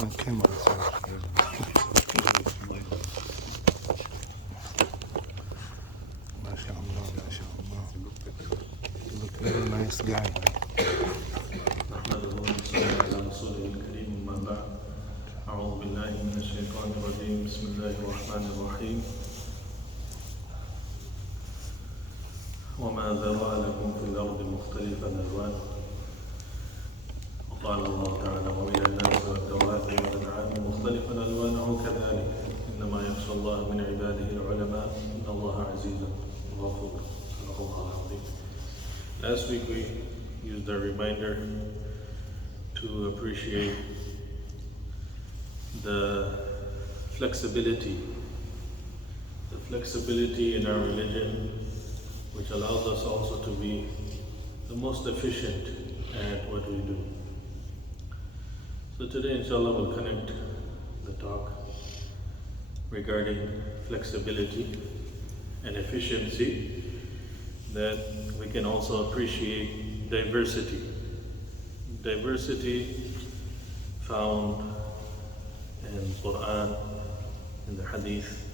on camera. MashaAllah, MashaAllah. You look very nice guy. نحمده ونصلي على رسوله الكريم أما بعد أعوذ بالله من الشيطان الرجيم بسم الله الرحمن الرحيم وما ذرأ لكم في الأرض مختلفا ألوانه وقال الله تعالى ومن الناس والدواب والأنعام مختلفا ألوانه كذلك إنما يخشى الله من عباده العلماء إن الله عزيز غفور صدق الله العظيم. Last week we used a reminder to appreciate the flexibility in our religion, which allows us also to be the most efficient at what we do. So today, inshallah, we'll connect the talk regarding flexibility and efficiency, that we can also appreciate diversity. Diversity found in Quran, in the Hadith,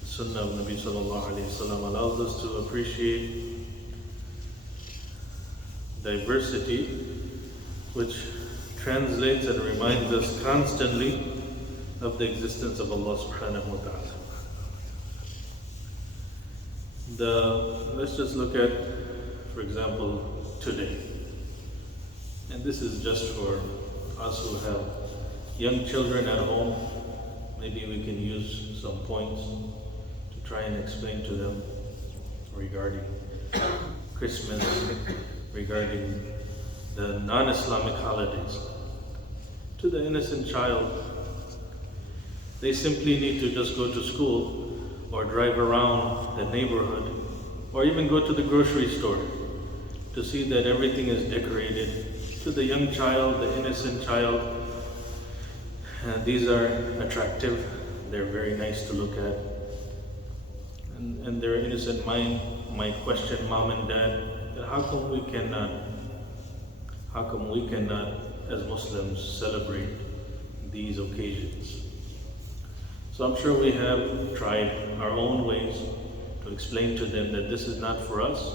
the Sunnah of Nabi sallallahu alayhi wa sallam allows us to appreciate diversity, which translates and reminds us constantly of the existence of Allah subhanahu wa ta'ala. Let's just look at, for example, today. And this is just for us who have young children at home. Maybe we can use some points to try and explain to them regarding Christmas, regarding the non-Islamic holidays. To the innocent child, they simply need to just go to school or drive around the neighborhood or even go to the grocery store to see that everything is decorated. To the young child, the innocent child, these are attractive, they're very nice to look at, and their innocent mind might question mom and dad, how come we cannot as Muslims celebrate these occasions? So I'm sure we have tried our own ways to explain to them that this is not for us,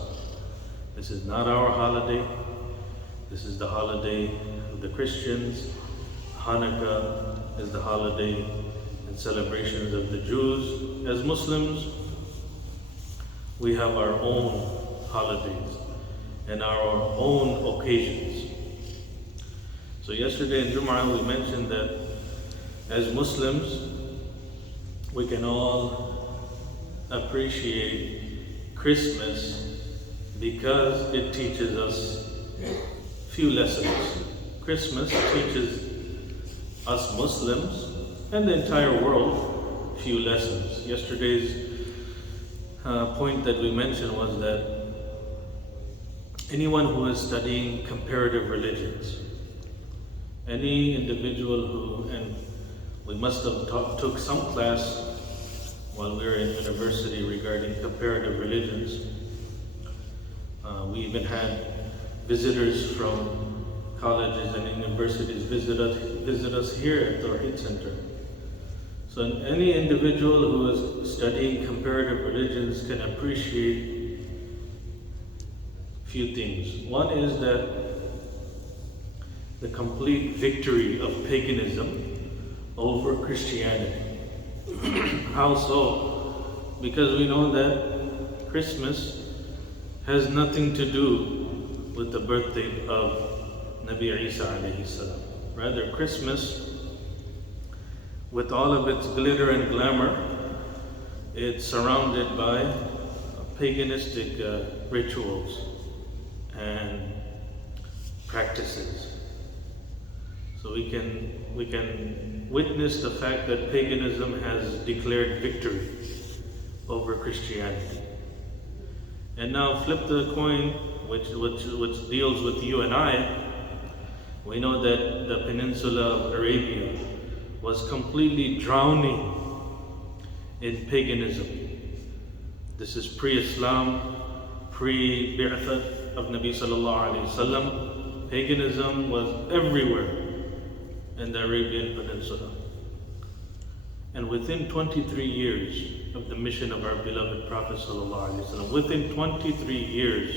this is not our holiday, this is the holiday of the Christians. Hanukkah is the holiday and celebrations of the Jews. As Muslims, we have our own holidays and our own occasions. So yesterday in Jum'ah we mentioned that as Muslims, we can all appreciate Christmas because it teaches us few lessons. Christmas teaches us Muslims and the entire world few lessons. Yesterday's point that we mentioned was that anyone who is studying comparative religions, any individual who, and we must have took some class while we were in university regarding comparative religions. We even had visitors from colleges and universities visit us here at the Tawheed Center. So any individual who is studying comparative religions can appreciate few things. One is that the complete victory of paganism over Christianity. How so? Because we know that Christmas has nothing to do with the birthday of Nabi Isa alayhi salam. Rather, Christmas, with all of its glitter and glamour, it's surrounded by paganistic rituals and practices. So we can witness the fact that paganism has declared victory over Christianity. And now flip the coin, which deals with you and I. We know that the peninsula of Arabia was completely drowning in paganism. This is pre-Islam, pre-Bi'tha of Nabi sallallahu alayhi wa sallam. Paganism was everywhere. and the Arabian Peninsula. And within 23 years of the mission of our beloved Prophet ﷺ, within 23 years,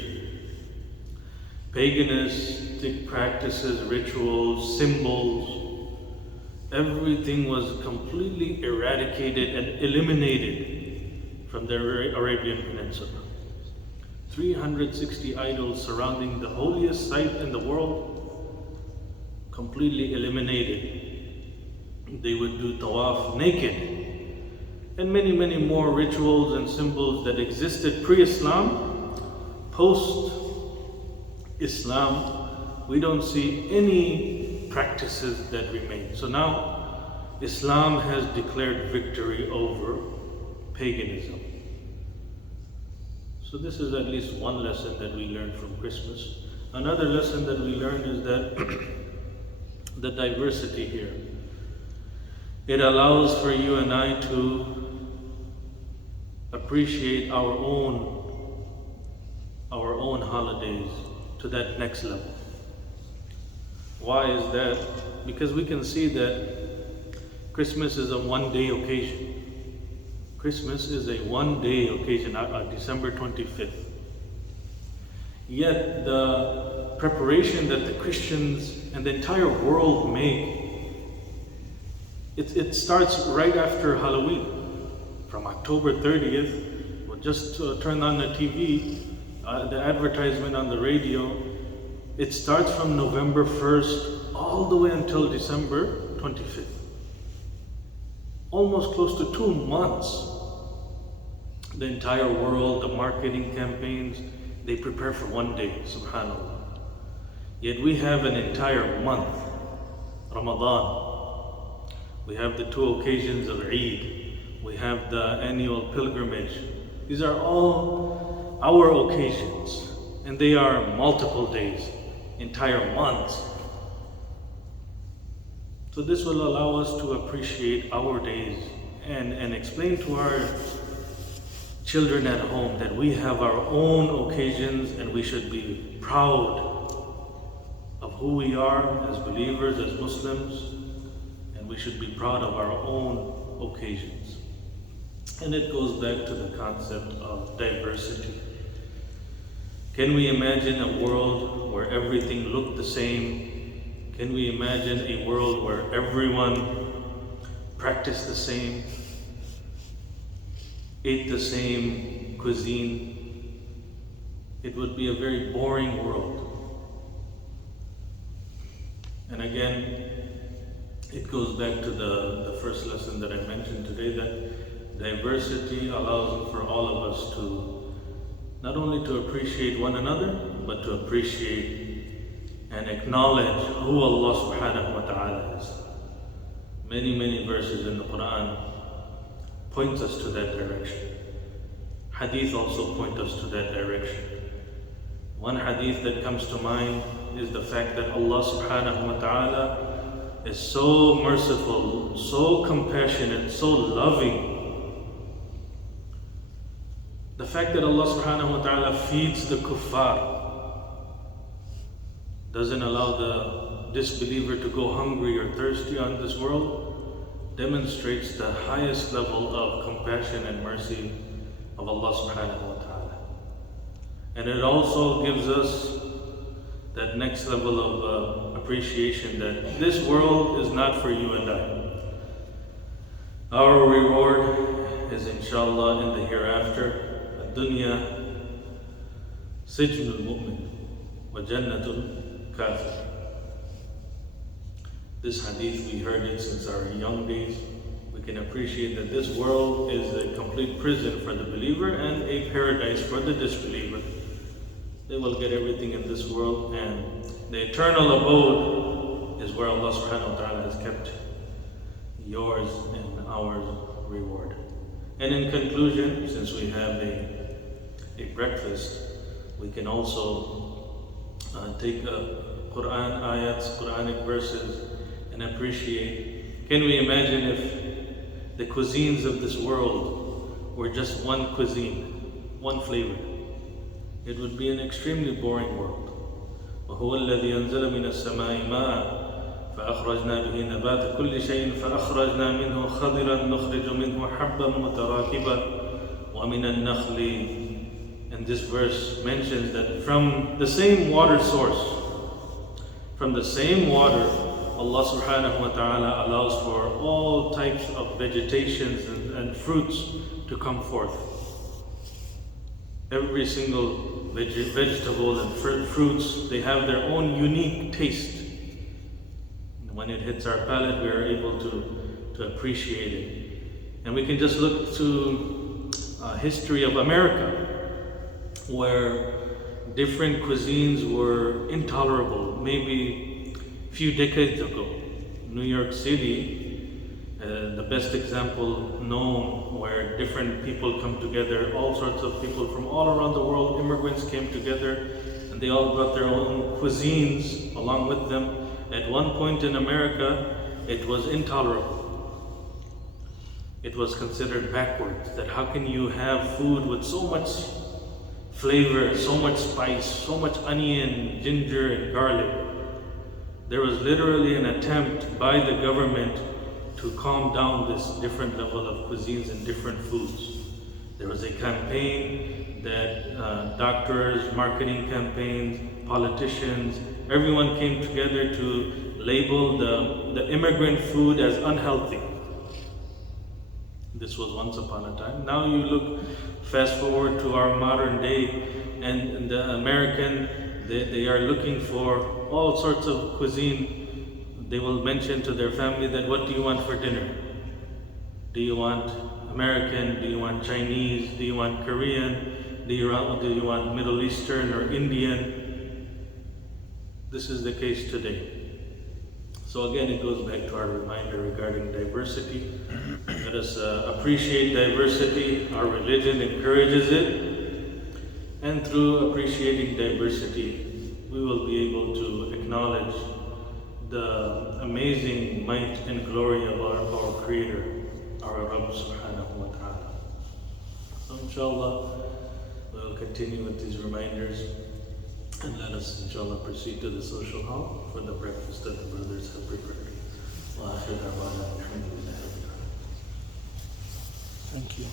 paganistic practices, rituals, symbols, everything was completely eradicated and eliminated from the Arabian Peninsula. 360 idols surrounding the holiest site in the world, completely eliminated. They would do tawaf naked, and many, many more rituals and symbols that existed pre-Islam. Post-Islam, we don't see any practices that remain. So now, Islam has declared victory over paganism. So this is at least one lesson that we learn from Christmas. Another lesson that we learn is that the diversity here. It allows for you and I to appreciate our own holidays to that next level. Why is that? Because we can see that Christmas is a one-day occasion. Christmas is a one-day occasion, December 25th. Yet the preparation that the Christians and the entire world make, it starts right after Halloween. From October 30th, we'll just turn on the TV, the advertisement on the radio. It starts from November 1st all the way until December 25th. Almost close to 2 months. The entire world, the marketing campaigns, they prepare for one day, subhanAllah. Yet we have an entire month, Ramadan. We have the 2 occasions of Eid. We have the annual pilgrimage. These are all our occasions, and they are multiple days, entire months. So this will allow us to appreciate our days and explain to our children at home that we have our own occasions and we should be proud of who we are as believers, as Muslims, and we should be proud of our own occasions. And it goes back to the concept of diversity. Can we imagine a world where everything looked the same? Can we imagine a world where everyone practiced the same, ate the same cuisine? It would be a very boring world. And again, it goes back to the first lesson that I mentioned today, that diversity allows for all of us to not only to appreciate one another, but to appreciate and acknowledge who Allah subhanahu wa ta'ala is. Many, many verses in the Quran point us to that direction. Hadith also point us to that direction. One hadith that comes to mind is the fact that Allah subhanahu wa ta'ala is so merciful, so compassionate, so loving. The fact that Allah subhanahu wa ta'ala feeds the kuffar, doesn't allow the disbeliever to go hungry or thirsty on this world, demonstrates the highest level of compassion and mercy of Allah subhanahu wa ta'ala. And it also gives us that next level of appreciation that this world is not for you and I. Our reward is inshallah in the hereafter. Dunya sijnul mu'min wa jannatul kafir. This hadith, we heard it since our young days. We can appreciate that this world is a complete prison for the believer and a paradise for the disbeliever. They will get everything in this world, and the eternal abode is where Allah subhanahu wa ta'ala has kept yours and our reward. And in conclusion, since we have a breakfast, we can also take Quran ayats, Quranic verses, and appreciate. Can we imagine if the cuisines of this world were just one cuisine, one flavor? It would be an extremely boring world. وَهُوَ الَّذِي أَنزَلَ مِنَ السَّمَاءِ مَاءً فأخرجنا به نبات كل شيء فأخرجنا منه خضرا نخرج منه حبا متراكبا ومن النخل. And this verse mentions that from the same water source, from the same water, Allah subhanahu wa ta'ala allows for all types of vegetations and fruits to come forth. Every single vegetable and fruits, they have their own unique taste. When it hits our palate, we are able to appreciate it. And we can just look to history of America, where different cuisines were intolerable. Maybe a few decades ago, New York City, the best example known, where different people come together, all sorts of people from all around the world, immigrants came together, and they all brought their own cuisines along with them. At one point in America, it was intolerable. It was considered backwards, that how can you have food with so much flavor, so much spice, so much onion, ginger, and garlic. There was literally an attempt by the government to calm down this different level of cuisines and different foods. There was a campaign that doctors, marketing campaigns, politicians, everyone came together to label the immigrant food as unhealthy. This was once upon a time. Now you look, fast forward to our modern day, and the American, they are looking for all sorts of cuisine. They will mention to their family that, what do you want for dinner? Do you want American? Do you want Chinese? Do you want Korean? Do you want Middle Eastern or Indian? This is the case today. So again, it goes back to our reminder regarding diversity. Let us appreciate diversity. Our religion encourages it. And through appreciating diversity, we will be able to acknowledge the amazing might and glory of our Creator, our Rabb subhanahu wa ta'ala. So inshallah, we will continue with these reminders. And let us, inshallah, proceed to the social hall for the breakfast that the brothers have prepared. Thank you.